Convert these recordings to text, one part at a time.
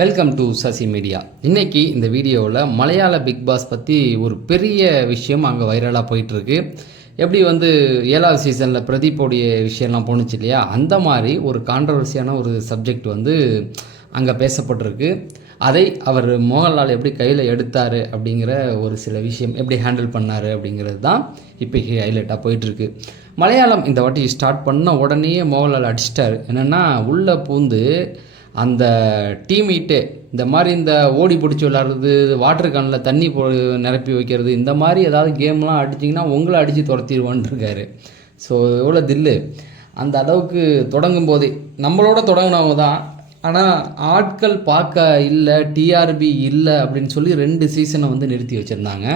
Welcome to Sasi media. இன்றைக்கி இந்த வீடியோவில் மலையாள பிக் பாஸ் பற்றி ஒரு பெரிய விஷயம் அங்கே வைரலாக போயிட்டுருக்கு. எப்படி 7வது சீசனில் பிரதீப்போடைய விஷயம்லாம் போணுச்சு இல்லையா, அந்த மாதிரி ஒரு கான்ட்ரவர்சியான ஒரு சப்ஜெக்ட் அங்கே பேசப்பட்டிருக்கு. அதை அவர் மோகன்லால் எப்படி கையில் எடுத்தார் அப்படிங்கிற ஒரு சில விஷயம் எப்படி ஹேண்டில் பண்ணார் அப்படிங்கிறது தான் இப்போ ஹைலைட்டாக போயிட்டுருக்கு. மலையாளம் இந்த வாட்டி ஸ்டார்ட் பண்ண உடனே மோகன்லால் அடிச்சிட்டார். என்னென்னா உள்ளே பூந்து அந்த டீம்மேட்டு இந்த மாதிரி இந்த ஓடி பிடிச்சி விளாட்றது, வாட்டர் கேனில் தண்ணி நிரப்பி வைக்கிறது, இந்த மாதிரி ஏதாவது கேம்லாம் அடிச்சிங்கன்னா உங்களை அடித்து துரத்திடுவான்னு இருக்காரு. ஸோ எவ்வளோ தில்லு அந்த அளவுக்கு தொடங்கும் போதே நம்மளோட தொடங்கினவங்க தான். ஆனால் ஆட்கள் பார்க்க இல்லை, டிஆர்பி இல்லை அப்படின்னு சொல்லி 2 சீசனை நிறுத்தி வச்சுருந்தாங்க.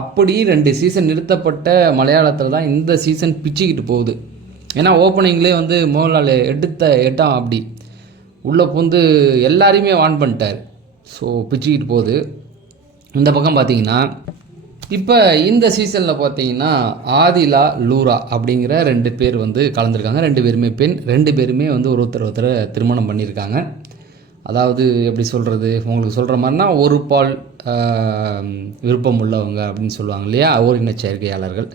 அப்படி 2 சீசன் நிறுத்தப்பட்ட மலையாளத்தில் தான் இந்த சீசன் பிச்சுக்கிட்டு போகுது. ஏன்னா ஓப்பனிங்லேயே மோகன்லால் எட்டாம் அப்படி உள்ளே பூந்து எல்லாரையுமே வான் பண்ணிட்டார். ஸோ பிச்சுக்கிட்டு போகுது. இந்த பக்கம் பார்த்தீங்கன்னா இப்போ இந்த சீசனில் பார்த்தீங்கன்னா ஆதிலா லூரா அப்படிங்கிற 2 பேர் கலந்துருக்காங்க. 2 பேருமே பெண், 2 பேருமே ஒருத்தரை திருமணம் பண்ணியிருக்காங்க. அதாவது எப்படி சொல்கிறது, உங்களுக்கு சொல்கிற மாதிரினா ஒரு பால் விருப்பம் உள்ளவங்க அப்படின்னு சொல்லுவாங்க இல்லையா, ஓரின சேர்க்கையாளர்கள்.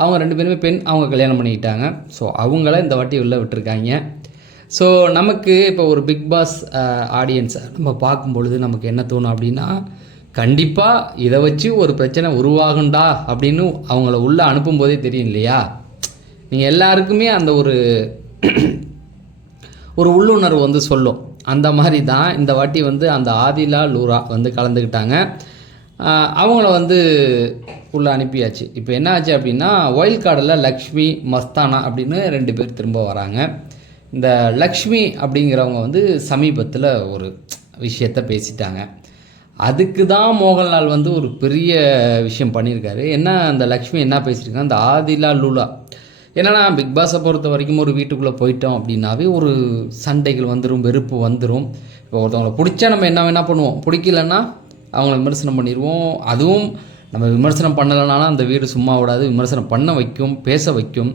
அவங்க 2 பேருமே பெண், அவங்க கல்யாணம் பண்ணிக்கிட்டாங்க. ஸோ அவங்கள இந்த வாட்டி உள்ளே விட்டுருக்காங்க. ஸோ நமக்கு இப்போ ஒரு பிக் பாஸ் ஆடியன்ஸை நம்ம பார்க்கும் பொழுது நமக்கு என்ன தோணும் அப்படின்னா, கண்டிப்பாக இதை வச்சு ஒரு பிரச்சனை உருவாகுண்டா அப்படின்னு அவங்கள உள்ளே அனுப்பும்போதே தெரியும் இல்லையா. நீங்கள் எல்லாருக்குமே அந்த ஒரு உள்ளுணர்வு சொல்லும். அந்த மாதிரி தான் இந்த வாட்டி அந்த ஆதிலா லூரா கலந்துக்கிட்டாங்க. அவங்கள உள்ளே அனுப்பியாச்சு. இப்போ என்ன ஆச்சு அப்படின்னா, ஒயில்ட் கார்டில் லக்ஷ்மி மஸ்தானா அப்படின்னு 2 பேர் திரும்ப வராங்க. இந்த லக்ஷ்மி அப்படிங்கிறவங்க சமீபத்தில் ஒரு விஷயத்தை பேசிட்டாங்க. அதுக்கு தான் மோகன்லால் ஒரு பெரிய விஷயம் பண்ணியிருக்காரு. என்ன அந்த லக்ஷ்மி என்ன பேசியிருக்காங்க, அந்த ஆதிலா லூலா என்னென்னா, பிக் பாஸை பொறுத்த வரைக்கும் ஒரு வீட்டுக்குள்ளே போயிட்டோம் அப்படின்னாவே ஒரு சண்டைகள் வந்துடும், வெறுப்பு வந்துடும். இப்போ ஒருத்தவங்களை பிடிச்சா நம்ம என்ன வேணால் பண்ணுவோம், பிடிக்கலன்னா அவங்கள விமர்சனம் பண்ணிடுவோம். அதுவும் நம்ம விமர்சனம் பண்ணலைனாலும் அந்த வீடு சும்மா விடாது, விமர்சனம் பண்ண வைக்கும், பேச வைக்கும்.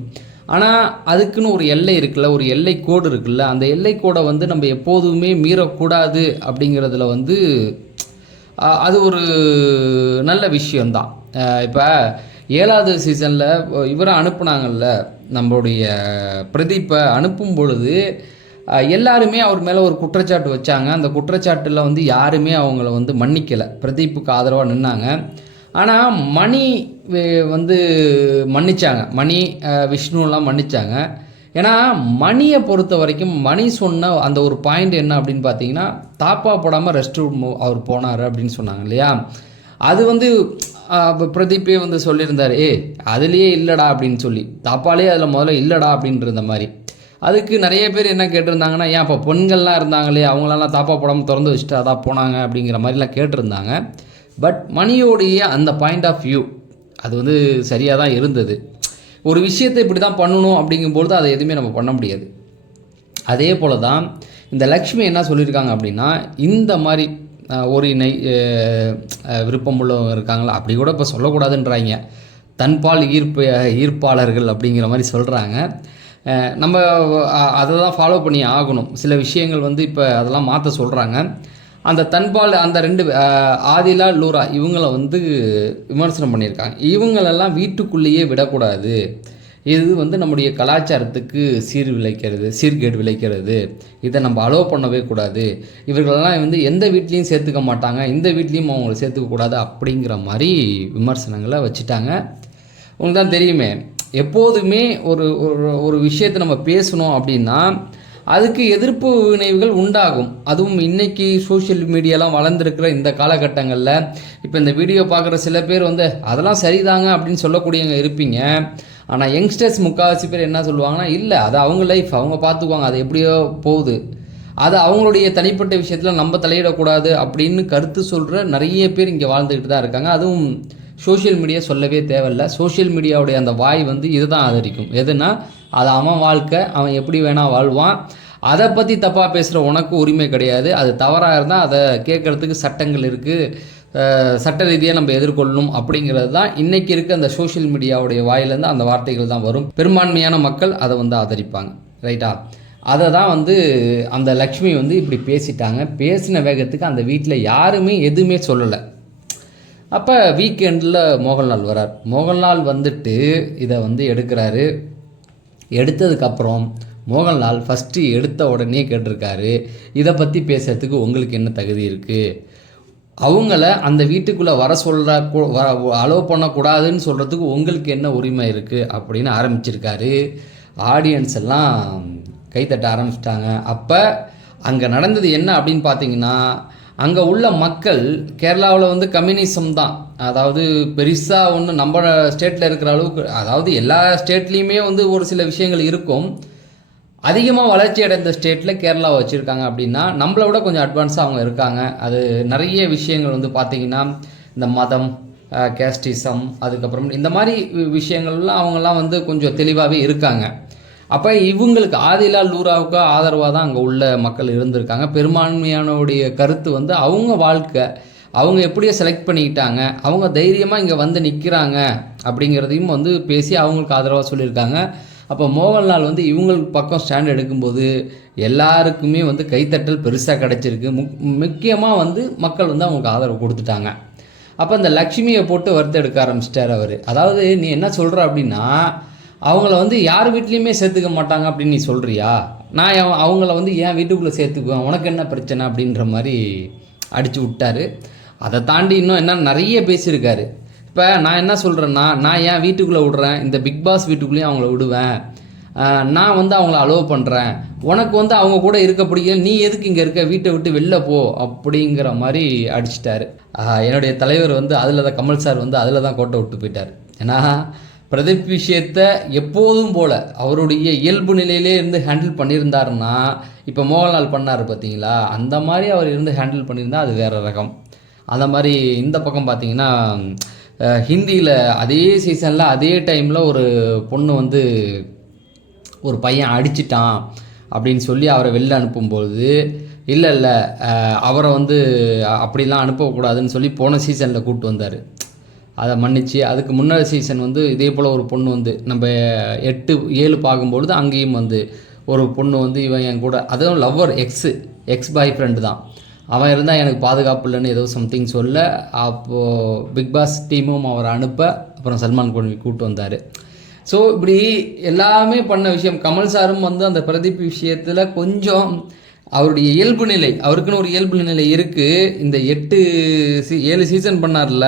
ஆனால் அதுக்குன்னு ஒரு எல்லை இருக்குல்ல, ஒரு எல்லை கோடு இருக்குல்ல, அந்த எல்லை கோடை நம்ம எப்போதுமே மீறக்கூடாது அப்படிங்கிறதுல அது ஒரு நல்ல விஷயந்தான். இப்போ 7வது சீசனில் இவரை அனுப்புனாங்கல்ல, நம்மளுடைய பிரதீப்பை அனுப்பும் பொழுது எல்லாருமே அவர் மேலே ஒரு குற்றச்சாட்டு வச்சாங்க. அந்த குற்றச்சாட்டில் யாருமே அவங்கள மன்னிக்கலை, பிரதீப்புக்கு ஆதரவாக நின்னாங்க. ஆனால் மணி மன்னிச்சாங்க, மணி விஷ்ணுலாம் மன்னிச்சாங்க. ஏன்னா மணியை பொறுத்த வரைக்கும் மணி சொன்ன அந்த ஒரு பாயிண்ட் என்ன அப்படின்னு பார்த்தீங்கன்னா, தாப்பா போடாமல் ரெஸ்ட் ரூம் அவர் போனார் அப்படின்னு சொன்னாங்க இல்லையா. அது பிரதீப்பே சொல்லியிருந்தார், அதுலேயே இல்லைடா அப்படின்னு சொல்லி, தாப்பாலே அதில் முதல்ல இல்லைடா அப்படின்ற மாதிரி. அதுக்கு நிறைய பேர் என்ன கேட்டிருந்தாங்கன்னா, ஏன் இப்போ பெண்கள்லாம் இருந்தாங்களே அவங்களெல்லாம் தாப்பா போடாமல் திறந்து வச்சுட்டு அதான் போனாங்க அப்படிங்கிற மாதிரிலாம் கேட்டிருந்தாங்க. பட் மணியோடைய அந்த பாயிண்ட் ஆஃப் வியூ அது சரியாக தான் இருந்தது. ஒரு விஷயத்தை இப்படி தான் பண்ணணும் அப்படிங்கும்பொழுது அதை எதுவுமே நம்ம பண்ண முடியாது. அதே போல் தான் இந்த லக்ஷ்மி என்ன சொல்லியிருக்காங்க அப்படின்னா, இந்த மாதிரி ஒரு விருப்பம் உள்ளவங்க இருக்காங்களா, அப்படி கூட இப்போ சொல்லக்கூடாதுன்றாங்க, தன்பால் ஈர்ப்பாளர்கள் அப்படிங்கிற மாதிரி சொல்கிறாங்க. நம்ம அதை தான் ஃபாலோ பண்ணி ஆகணும். சில விஷயங்கள் இப்போ அதெல்லாம் மாற்ற சொல்கிறாங்க. அந்த தன்பால் அந்த 2 ஆதிலா லூரா இவங்களை விமர்சனம் பண்ணியிருக்காங்க. இவங்களெல்லாம் வீட்டுக்குள்ளேயே விடக்கூடாது, இது நம்முடைய கலாச்சாரத்துக்கு சீர்கேடு விளைக்கிறது, இதை நம்ம அலோவ் பண்ணவே கூடாது, இவர்களெல்லாம் எந்த வீட்லேயும் சேர்த்துக்க மாட்டாங்க, இந்த வீட்லேயும் அவங்கள சேர்த்துக்கக்கூடாது அப்படிங்கிற மாதிரி விமர்சனங்களை வச்சுட்டாங்க. உங்களுக்கு தான் தெரியுமே, எப்போதுமே ஒரு விஷயத்தை நம்ம பேசணும் அப்படின்னா அதுக்கு எதிர்ப்பு வினைவுகள் உண்டாகும். அதுவும் இன்றைக்கி சோஷியல் மீடியாலாம் வளர்ந்துருக்கிற இந்த காலகட்டங்களில் இப்போ இந்த வீடியோ பார்க்குற சில பேர் அதெல்லாம் சரிதாங்க அப்படின்னு சொல்லக்கூடியவங்க இருப்பீங்க. ஆனால் யங்ஸ்டர்ஸ் முக்கால்வாசி பேர் என்ன சொல்லுவாங்கன்னா, இல்லை அது அவங்க லைஃப், அவங்க பார்த்துக்குவாங்க, அது எப்படியோ போகுது, அது அவங்களுடைய தனிப்பட்ட விஷயத்தில் நம்ம தலையிடக்கூடாது அப்படின்னு கருத்து சொல்கிற நிறைய பேர் இங்கே வாழ்ந்துக்கிட்டு தான் இருக்காங்க. அதுவும் சோஷியல் மீடியா சொல்லவே தேவையில்லை. சோஷியல் மீடியாவுடைய அந்த வாய் இது தான் ஆதரிக்கும். எதுனா அது அவன் வாழ்க்கை, அவன் எப்படி வேணால் வாழ்வான், அதை பற்றி தப்பாக பேசுகிற உனக்கு உரிமை கிடையாது. அது தவறாக இருந்தால் அதை கேட்குறதுக்கு சட்டங்கள் இருக்குது, சட்ட ரீதியாக நம்ம எதிர்கொள்ளணும் அப்படிங்கிறது தான் இன்றைக்கி இருக்க அந்த சோஷியல் மீடியாவுடைய வாயிலேருந்து அந்த வார்த்தைகள் தான் வரும். பெரும்பான்மையான மக்கள் அதை ஆதரிப்பாங்க, ரைட்டா. அதை தான் வந்து அந்த லக்ஷ்மி வந்து இப்படி பேசிட்டாங்க. பேசின வேகத்துக்கு அந்த வீட்டில் யாருமே எதுவுமே சொல்லலை. அப்போ வீக்கெண்டில் மோகன்லால் வரார். மோகன்லால் வந்துட்டு இதை வந்து எடுக்கிறாரு. எடுத்ததுக்கப்புறம் மோகன்லால் ஃபஸ்ட்டு எடுத்த உடனே கேட்டிருக்காரு, இதை பற்றி பேசுகிறதுக்கு உங்களுக்கு என்ன தகுதி இருக்குது, அவங்கள அந்த வீட்டுக்குள்ளே வர அலோவ் பண்ணக்கூடாதுன்னு சொல்கிறதுக்கு உங்களுக்கு என்ன உரிமை இருக்குது அப்படின்னு ஆரம்பிச்சிருக்காரு. ஆடியன்ஸ் எல்லாம் கைத்தட்ட ஆரம்பிச்சிட்டாங்க. அப்போ அங்கே நடந்தது என்ன அப்படின்னு பார்த்தீங்கன்னா, அங்கே உள்ள மக்கள் கேரளாவில் வந்து கம்யூனிசம் தான். அதாவது பெருசாக ஒன்று நம்ம ஸ்டேட்டில் இருக்கிற அளவுக்கு, அதாவது எல்லா ஸ்டேட்லேயுமே வந்து ஒரு சில விஷயங்கள் இருக்கும். அதிகமாக வளர்ச்சி அடைந்த ஸ்டேட்டில் கேரளாவை வச்சுருக்காங்க அப்படின்னா நம்மளை விட கொஞ்சம் அட்வான்ஸாக அவங்க இருக்காங்க. அது நிறைய விஷயங்கள் வந்து பார்த்திங்கன்னா இந்த மதம், கேஸ்டிசம், அதுக்கப்புறம் இந்த மாதிரி விஷயங்கள்லாம் அவங்கெல்லாம் வந்து கொஞ்சம் தெளிவாகவே இருக்காங்க. அப்போ இவங்களுக்கு ஆதிலால் நூராவுக்கு ஆதரவாக தான் அங்கே உள்ள மக்கள் இருந்திருக்காங்க. பெரும்பான்மையானோடைய கருத்து வந்து அவங்க வாழ்க்கை, அவங்க எப்படியோ செலக்ட் பண்ணிக்கிட்டாங்க, அவங்க தைரியமாக இங்கே வந்து நிற்கிறாங்க அப்படிங்கிறதையும் வந்து பேசி அவங்களுக்கு ஆதரவாக சொல்லியிருக்காங்க. அப்போ மோகன்லால் வந்து இவங்களுக்கு பக்கம் ஸ்டாண்ட் எடுக்கும்போது எல்லாருக்குமே வந்து கைத்தட்டல் பெருசாக கிடச்சிருக்கு. முக்கியமாக வந்து மக்கள் வந்து அவங்களுக்கு ஆதரவு கொடுத்துட்டாங்க. அப்போ அந்த லக்ஷ்மியை போட்டு வறுத்து எடுக்க ஆரம்பிச்சிட்டார் அவர். அதாவது நீ என்ன சொல்கிற அப்படின்னா, அவங்கள வந்து யார் வீட்லேயுமே சேர்த்துக்க மாட்டாங்க அப்படின்னு நீ சொல்கிறியா, நான் அவங்கள வந்து என் வீட்டுக்குள்ளே சேர்த்துக்குவேன், உனக்கு என்ன பிரச்சனை அப்படின்ற மாதிரி அடித்து விட்டார். அதை தாண்டி இன்னும் என்ன நிறைய பேசியிருக்காரு. இப்போ நான் என்ன சொல்கிறேன்னா, நான் என் வீட்டுக்குள்ளே விடுறேன், இந்த பிக் பாஸ் வீட்டுக்குள்ளேயும் அவங்கள விடுவேன், நான் வந்து அவங்கள அலோவ் பண்ணுறேன், உனக்கு வந்து அவங்க கூட இருக்க பிடிக்கல, நீ எதுக்கு இங்கே இருக்க, வீட்டை விட்டு வெளில போ அப்படிங்கிற மாதிரி அடிச்சிட்டாரு. என்னுடைய தலைவர் வந்து அதில் தான், கமல் சார் வந்து அதில் தான் கோட்டை விட்டு போயிட்டார். ஏன்னா பிரதீப் விஷயத்தை எப்போதும் போல் அவருடைய இயல்பு நிலையிலே இருந்து ஹேண்டில் பண்ணியிருந்தாருன்னா, இப்போ மோகன்லால் பண்ணார் பார்த்தீங்களா, அந்த மாதிரி அவர் இருந்து ஹேண்டில் பண்ணியிருந்தால் அது வேறு ரகம். அந்த மாதிரி இந்த பக்கம் பார்த்தீங்கன்னா ஹிந்தியில் அதே சீசனில் அதே டைமில் ஒரு பொண்ணு வந்து ஒரு பையன் அடிச்சிட்டான் அப்படின்னு சொல்லி அவரை வெளில அனுப்பும்போது, இல்லை அவரை வந்து அப்படிலாம் அனுப்பக்கூடாதுன்னு சொல்லி போன சீசனில் கூப்பிட்டு வந்தார். அதை மன்னிச்சு அதுக்கு முன்னாடி சீசன் வந்து இதே போல் ஒரு பொண்ணு வந்து நம்ம 8-7 பார்க்கும்பொழுது அங்கேயும் வந்து ஒரு பொண்ணு வந்து இவன் என் கூட, அதுவும் லவ்வர், எக்ஸ் பாய் ஃப்ரெண்டு தான், அவன் இருந்தால் எனக்கு பாதுகாப்பு இல்லைன்னு ஏதோ சம்திங் சொல்ல, அப்போது பிக் பாஸ் டீமும் அவரை அனுப்ப அப்புறம் சல்மான் கூப்பிட்டு வந்தார். ஸோ இப்படி எல்லாமே பண்ண விஷயம். கமல் சாரும் வந்து அந்த பிரதீப் விஷயத்தில் கொஞ்சம் அவருடைய இயல்பு நிலை, அவருக்குன்னு ஒரு இயல்பு நிலை இருக்குது. இந்த 7 சீசன் பண்ணார்ல,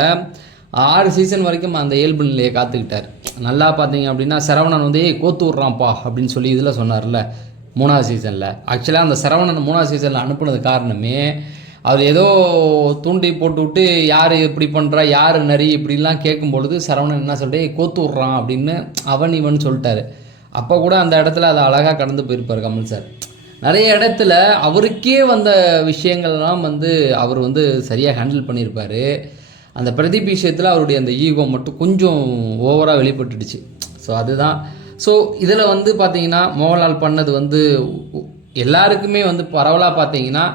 6 சீசன் வரைக்கும் அந்த இயல்பு நிலையை காத்துக்கிட்டார். நல்லா பார்த்தீங்க அப்படின்னா சரவணன் வந்து கோத்து விட்றான்ப்பா அப்படின்னு சொல்லி இதில் சொன்னார்ல 3ஆவது சீசனில். ஆக்சுவலாக அந்த சரவணன் 3ஆவது சீசனில் அனுப்புனது காரணமே அவர் ஏதோ தூண்டி போட்டு விட்டு யார் இப்படி பண்ணுறா, யார் நரி இப்படிலாம் கேட்கும்பொழுது சரவணன் என்ன சொல்லிட்டு கோத்து விட்றான் அப்படின்னு இவன் சொல்லிட்டாரு. அப்போ கூட அந்த இடத்துல அதை அழகாக கடந்து போயிருப்பார் கமல் சார். நிறைய இடத்துல அவருக்கே வந்த விஷயங்கள்லாம் வந்து அவர் வந்து சரியாக ஹேண்டில் பண்ணியிருப்பார். அந்த பிரதீப் விஷயத்தில் அவருடைய அந்த ஈகோ மட்டும் கொஞ்சம் ஓவராக வெளிப்பட்டுடுச்சு. ஸோ அதுதான். ஸோ இதில் வந்து பார்த்திங்கன்னா மோகன்லால் பண்ணது வந்து எல்லாருக்குமே வந்து பரவலாக பார்த்தீங்கன்னா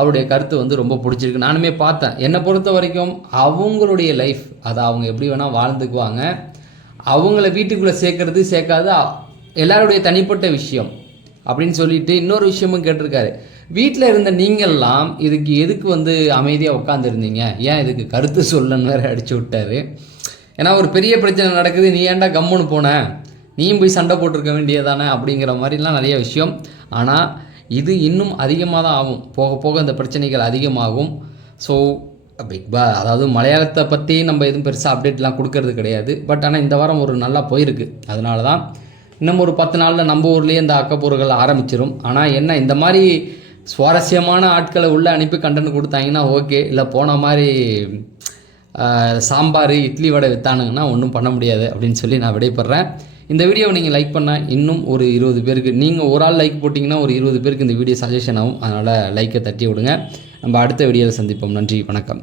அவருடைய கருத்து வந்து ரொம்ப பிடிச்சிருக்கு. நானுமே பார்த்தேன். என்னை பொறுத்த வரைக்கும் அவங்களுடைய லைஃப், அதை அவங்க எப்படி வேணால் வாழ்ந்துக்குவாங்க. அவங்கள வீட்டுக்குள்ளே சேர்க்காது எல்லாருடைய தனிப்பட்ட விஷயம் அப்படின்னு சொல்லிட்டு இன்னொரு விஷயமும் கேட்டிருக்காரு. வீட்டில் இருந்த நீங்கள்லாம் இதுக்கு எதுக்கு வந்து அமைதியாக உட்காந்துருந்தீங்க, ஏன் இதுக்கு கருத்து சொல்லன்னு வேறு அடிச்சு விட்டார். ஏன்னா ஒரு பெரிய பிரச்சனை நடக்குது, நீ ஏன்டா கம்முன்னு போன, நீயும் போய் சண்டை போட்டிருக்க வேண்டியதானே அப்படிங்கிற மாதிரிலாம் நிறைய விஷயம். ஆனால் இது இன்னும் அதிகமாக தான் ஆகும், போக போக இந்த பிரச்சனைகள் அதிகமாகும். ஸோ அதாவது மலையாளத்தை பற்றி நம்ம எதுவும் பெருசாக அப்டேட்லாம் கொடுக்கறது கிடையாது. பட் ஆனால் இந்த வாரம் ஒரு நல்லா போயிருக்கு. அதனால தான் இன்னும் ஒரு 10 நாளில் நம்ம ஊர்லேயே இந்த அக்கப்போர்கள் ஆரம்பிச்சிடும். ஆனால் என்ன, இந்த மாதிரி சுவாரஸ்யமான ஆட்களை உள்ளே அனுப்பி கண்டென்ட் கொடுத்தாங்கன்னா ஓகே, இல்லை போன மாதிரி சாம்பார் இட்லி வடை விற்றானுங்கன்னா ஒன்றும் பண்ண முடியாது அப்படின்னு சொல்லி நான் விடைபெறேன். இந்த வீடியோவை நீங்கள் லைக் பண்ணால் இன்னும் ஒரு 20 பேருக்கு, நீங்கள் ஒரு ஆள் லைக் போட்டிங்கன்னா ஒரு 20 பேருக்கு இந்த வீடியோ சஜஷன் ஆகும். அதனால் லைக்கை தட்டி விடுங்க. நம்ம அடுத்த வீடியோவில் சந்திப்போம். நன்றி, வணக்கம்.